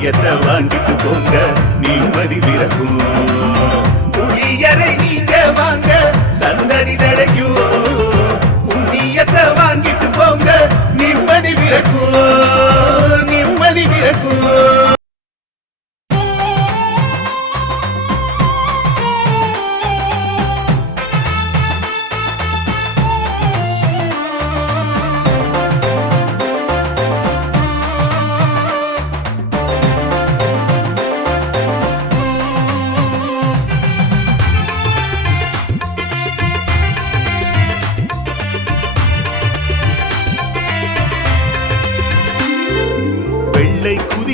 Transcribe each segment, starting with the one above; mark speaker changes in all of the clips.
Speaker 1: புளியத்தை வாங்கிட்டு போங்க? நிம்மதி பிறக்கும். புளியரை நீங்க வாங்க. சந்ததி தழைக்கும்.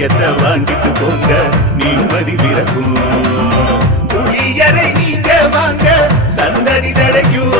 Speaker 1: புளியத்தை வாங்கிட்டு போங்க நிம்மதி பிறக்கும். புளியரை நீங்க வாங்க சந்ததி தடைக்கும்.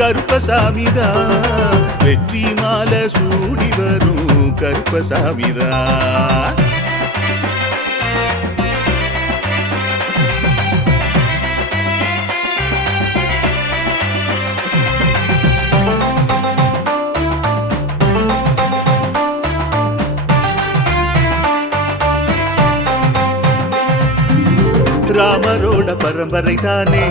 Speaker 1: கருப்பசாமிதா. வெற்றி மாலை சூடி வரும் கருப்பசாமிதா. ராமரோட பரம்பரை தானே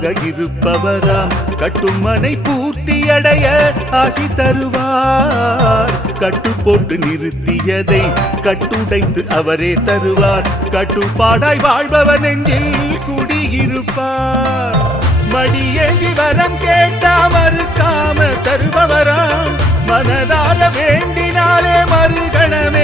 Speaker 1: காவலாக இருப்பவராம். கட்டுமனை பூர்த்தியடைய ஆசி தருவார். கட்டு போட்டு நிறுத்தியதை கட்டுடைத்து அவரே தருவார். கட்டுப்பாடாய் வாழ்பவன் நெஞ்சில் குடியிருப்பார். மடியேந்தி வரம் கேட்டா மறுக்காம தருபவராம். மனதார வேண்டினாலே மறுகணமே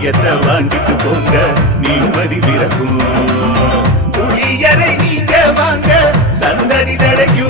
Speaker 1: புளியத்தை வாங்கிட்டு போங்க நிம்மதி பிறக்கும். புளியரை நீங்க வாங்க சந்ததி தழைக்கும்.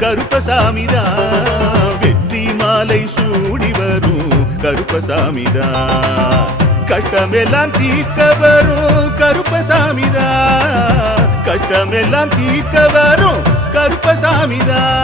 Speaker 1: கருப்பசாமிதா. வெற்றி மாலை சூடி வரும் கருப்பசாமிதா. கஷ்டமெல்லாம் தீர்க்க வரும் கருப்பசாமிதா. கஷ்டமெல்லாம் தீர்க்க வரும் கருப்பசாமிதா.